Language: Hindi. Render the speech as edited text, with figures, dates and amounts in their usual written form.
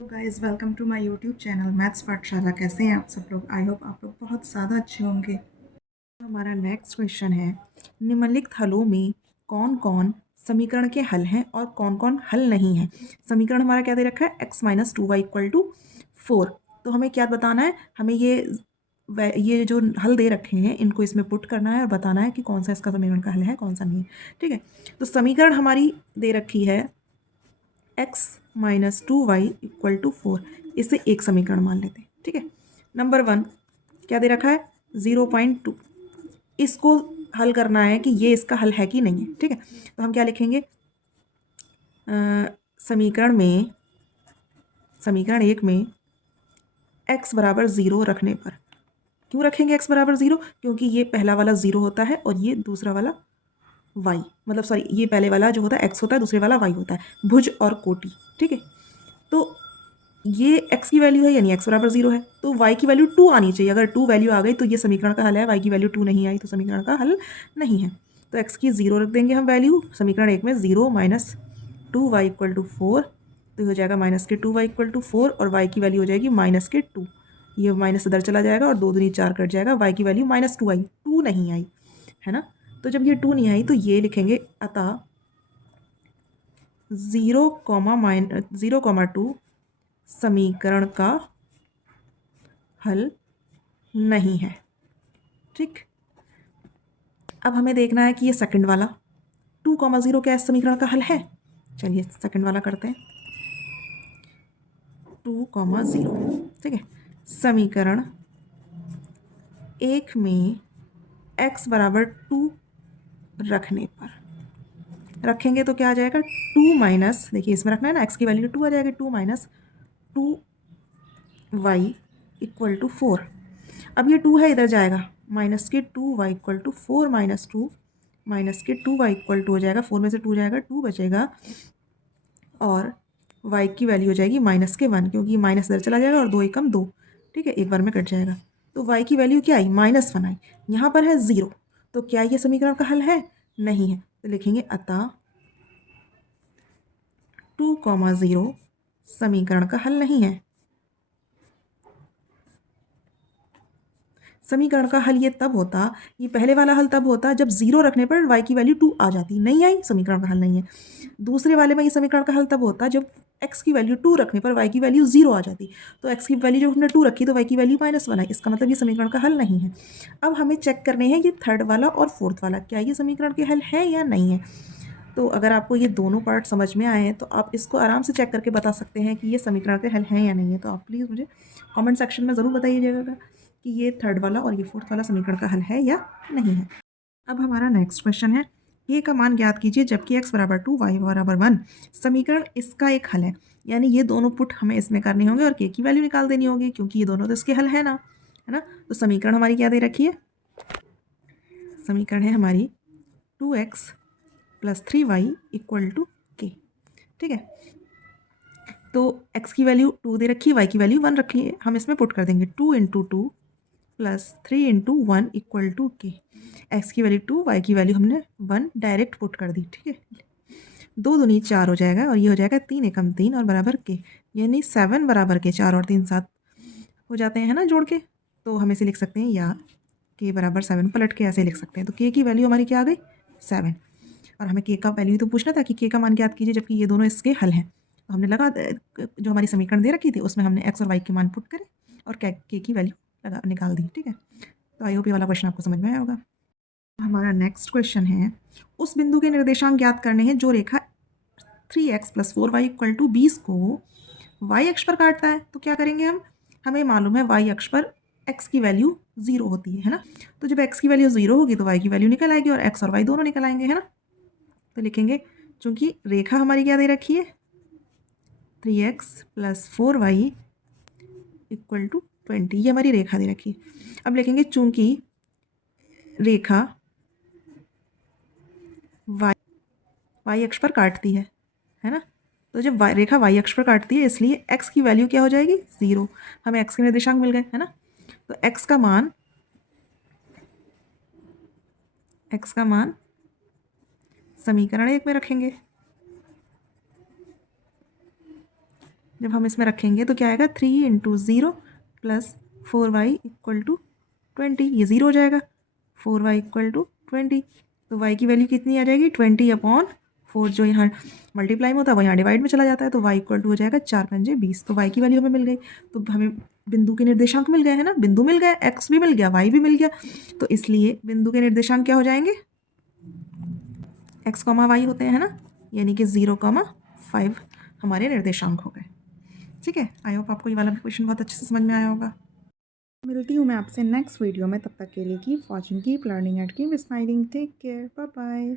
Guys welcome to my YouTube channel maths Pathshala. कैसे हैं आप सब लोग? आई होप आप लोग बहुत ज़्यादा अच्छे होंगे। हमारा नेक्स्ट क्वेश्चन है, निम्नलिखित हलों में कौन कौन समीकरण के हल हैं और कौन कौन हल नहीं है। समीकरण हमारा क्या दे रखा है, x minus 2y equal to 4। तो हमें क्या बताना है, हमें ये जो हल दे रखे हैं इनको इसमें पुट करना है और बताना है कि कौन सा इसका समीकरण का हल है कौन सा नहीं है। ठीक है, तो समीकरण हमारी दे रखी है x minus 2y equal to 4। इसे एक समीकरण मान लेते हैं। ठीक है, नंबर 1 क्या दे रखा है, 0.2। इसको हल करना है कि ये इसका हल है कि नहीं है। ठीक है, तो हम क्या लिखेंगे, समीकरण एक में x बराबर 0 रखने पर, क्यों रखेंगे x बराबर 0, क्योंकि ये पहला वाला 0 होता है और ये दूसरा वाला y, मतलब सॉरी ये पहले वाला जो होता है x होता है, दूसरे वाला y होता है, भुज और कोटि। ठीक है, तो ये x की वैल्यू है यानी x बराबर 0 है, तो y की वैल्यू 2 आनी चाहिए। अगर 2 वैल्यू आ गई तो ये समीकरण का हल है, y की वैल्यू 2 नहीं आई तो समीकरण का हल नहीं है। तो x की 0 रख देंगे हम वैल्यू, समीकरण एक में 0 माइनस 2y इक्वल टू 4, तो हो जाएगा माइनस के 2y इक्वल टू 4 और y की वैल्यू हो जाएगी माइनस के 2। ये माइनस इधर चला जाएगा और 2 दूनी 4 कट जाएगा, y की वैल्यू माइनस 2 आई, 2 नहीं आई है ना। तो जब ये 2 नहीं आई तो ये लिखेंगे अतः 0,2 समीकरण का हल नहीं है। ठीक, अब हमें देखना है कि ये सेकंड वाला 2,0 क्या इस समीकरण का हल है। चलिए सेकंड वाला करते हैं, 2,0। ठीक है, समीकरण एक में x बराबर 2 रखने पर, रखेंगे तो क्या आ जाएगा, 2 माइनस, देखिए इसमें रखना है ना, x की वैल्यू 2 आ जाएगी, 2 माइनस 2y इक्वल टू 4। अब ये 2 है इधर जाएगा, माइनस के 2y equal to 4 minus 2, minus के 2y इक्वल टू हो जाएगा, 4 में से 2 जाएगा, 2 बचेगा और y की वैल्यू हो जाएगी माइनस के 1, क्योंकि माइनस इधर चला जाएगा और 2 एकम 2। ठीक है, एक बार में कट जाएगा, तो y की वैल्यू क्या आई, -1 आई। यहाँ पर है 0, तो क्या ये समीकरण का हल है, नहीं है। तो लिखेंगे अतः 2,0 समीकरण का हल नहीं है। समीकरण का हल ये तब होता, ये पहले वाला हल तब होता जब 0 रखने पर y की वैल्यू 2 आ जाती, नहीं आई, समीकरण का हल नहीं है। दूसरे वाले में ये समीकरण का हल तब होता जब x की वैल्यू 2 रखने पर y की वैल्यू 0 आ जाती, तो x की वैल्यू जब हमने 2 रखी तो y की वैल्यू -1 आई, इसका मतलब ये समीकरण का हल नहीं है। अब हमें चेक करने हैं ये थर्ड वाला और फोर्थ वाला, क्या ये समीकरण के हल है या नहीं है। तो अगर आपको ये दोनों पार्ट समझ में आए हैं तो आप इसको आराम से चेक करके बता सकते हैं कि ये समीकरण के हल हैं या नहीं है। तो आप प्लीज़ मुझे कमेंट सेक्शन में ज़रूर बताइएगा कि ये थर्ड वाला और ये फोर्थ वाला समीकरण का हल है या नहीं है। अब हमारा नेक्स्ट क्वेश्चन है, ये का मान ज्ञात कीजिए जबकि x बराबर 2 y बराबर 1 समीकरण इसका एक हल है। यानी ये दोनों पुट हमें इसमें करने होंगे और k की वैल्यू निकाल देनी होगी, क्योंकि ये दोनों तो इसके हल है ना, है ना। तो समीकरण हमारी क्या दे रखी है, समीकरण है हमारी 2x plus 3y equal to k। ठीक है, तो x की वैल्यू 2 दे रखी है, y की वैल्यू 1 रखी है, हम इसमें पुट कर देंगे 2 into 2 plus 3 into 1 equal to K. X की वैल्यू 2, y की वैल्यू हमने 1 डायरेक्ट पुट कर दी। ठीक है, 2 दूनी 4 हो जाएगा और ये हो जाएगा 3 एकम 3 और बराबर के, यानी 7 बराबर के, 4 और 3 7 हो जाते हैं ना जोड़ के, तो हम इसे लिख सकते हैं या के बराबर 7, पलट के ऐसे लिख सकते हैं। तो के की वैल्यू हमारी क्या आ गई, 7। और हमें के का वैल्यू तो पूछना था कि के का मान ज्ञात कीजिए जबकि ये दोनों इसके हल हैं। तो हमने जो हमारी समीकरण दे रखी थी उसमें हमने एक्स और वाई के मान पुट करे और के की वैल्यू निकाल दी। ठीक है, तो आई होप ये वाला क्वेश्चन आपको समझ में आया होगा। हमारा नेक्स्ट क्वेश्चन है, उस बिंदु के निर्देशांक ज्ञात करने हैं जो रेखा 3x plus 4y equal to 20 को y अक्ष पर काटता है। तो क्या करेंगे हम, हमें मालूम है y अक्ष पर x की वैल्यू 0 होती है ना। तो जब x की वैल्यू 0 होगी तो y की वैल्यू निकल आएगी और x और y दोनों निकल आएंगे, है ना। तो लिखेंगे, चूंकि रेखा हमारी क्या दे रखी है, 3x plus 4y equal to 20, ये हमारी रेखा दे रखी है। अब लिखेंगे चूंकि रेखा y अक्ष पर काटती है ना। तो जब रेखा y अक्ष पर काटती है इसलिए x की वैल्यू क्या हो जाएगी, 0। हमें x के निर्देशांक मिल गए, है ना। तो x का मान समीकरण एक में रखेंगे। जब हम इसमें रखेंगे तो क्या आएगा 3 into 0 plus 4y equal to 20, ये 0 हो जाएगा, 4y इक्वल टू 20, तो y की वैल्यू कितनी आ जाएगी 20/4, जो यहाँ मल्टीप्लाई में होता है वो यहाँ डिवाइड में चला जाता है, तो y इक्वल टू हो जाएगा 4 पंजे 20, तो y की वैल्यू हमें मिल गई। तो हमें बिंदु के निर्देशांक मिल गए हैं ना, बिंदु मिल गया, x भी मिल गया, y भी मिल गया, तो इसलिए बिंदु के निर्देशांक क्या हो जाएंगे, x, y होते हैं ना, यानी कि 0,5 हमारे निर्देशांक हो गए। ठीक है, आई होप आपको ये वाला क्वेश्चन बहुत अच्छे से समझ में आया होगा। मिलती हूँ मैं आपसे नेक्स्ट वीडियो में, तब तक के लिए keep watching, keep learning and keep smiling, take care, bye bye.